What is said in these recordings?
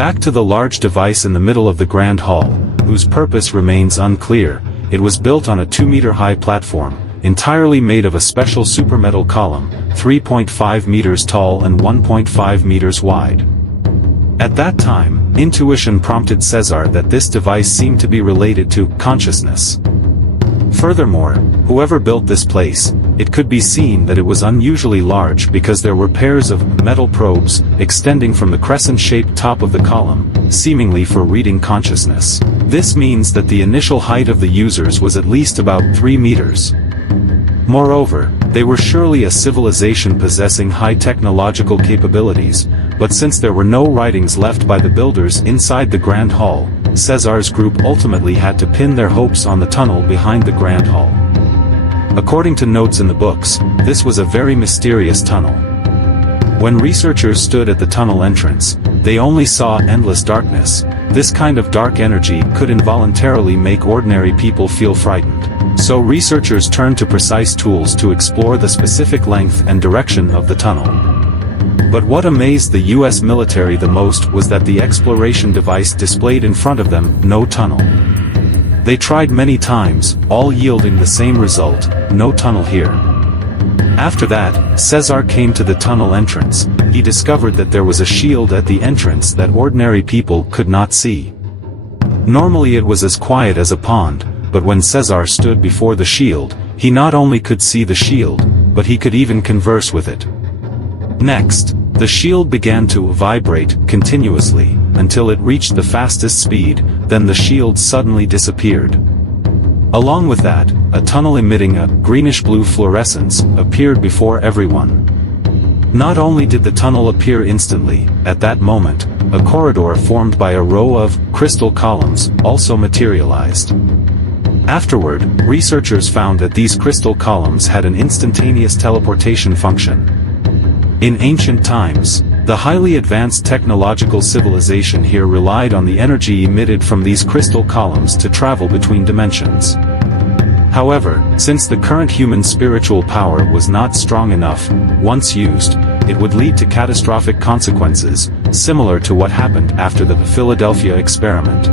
Back to the large device in the middle of the Grand Hall, whose purpose remains unclear. It was built on a 2-meter-high platform, entirely made of a special supermetal column, 3.5 meters tall and 1.5 meters wide. At that time, intuition prompted Cesar that this device seemed to be related to consciousness. Furthermore, whoever built this place, it could be seen that it was unusually large because there were pairs of metal probes extending from the crescent-shaped top of the column, seemingly for reading consciousness. This means that the initial height of the users was at least about 3 meters. Moreover, they were surely a civilization possessing high technological capabilities, but since there were no writings left by the builders inside the Grand Hall, Cesar's group ultimately had to pin their hopes on the tunnel behind the Grand Hall. According to notes in the books, this was a very mysterious tunnel. When researchers stood at the tunnel entrance, they only saw endless darkness. This kind of dark energy could involuntarily make ordinary people feel frightened. So researchers turned to precise tools to explore the specific length and direction of the tunnel. But what amazed the US military the most was that the exploration device displayed in front of them no tunnel. They tried many times, all yielding the same result, no tunnel here. After that, Cesar came to the tunnel entrance. He discovered that there was a shield at the entrance that ordinary people could not see. Normally it was as quiet as a pond, but when Cesar stood before the shield, he not only could see the shield, but he could even converse with it. Next, the shield began to vibrate continuously, until it reached the fastest speed, then the shield suddenly disappeared. Along with that, a tunnel emitting a greenish-blue fluorescence appeared before everyone. Not only did the tunnel appear instantly, at that moment, a corridor formed by a row of crystal columns also materialized. Afterward, researchers found that these crystal columns had an instantaneous teleportation function. In ancient times, the highly advanced technological civilization here relied on the energy emitted from these crystal columns to travel between dimensions. However, since the current human spiritual power was not strong enough, once used, it would lead to catastrophic consequences, similar to what happened after the Philadelphia experiment.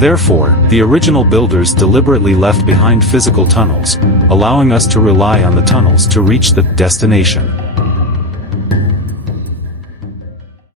Therefore, the original builders deliberately left behind physical tunnels, allowing us to rely on the tunnels to reach the destination.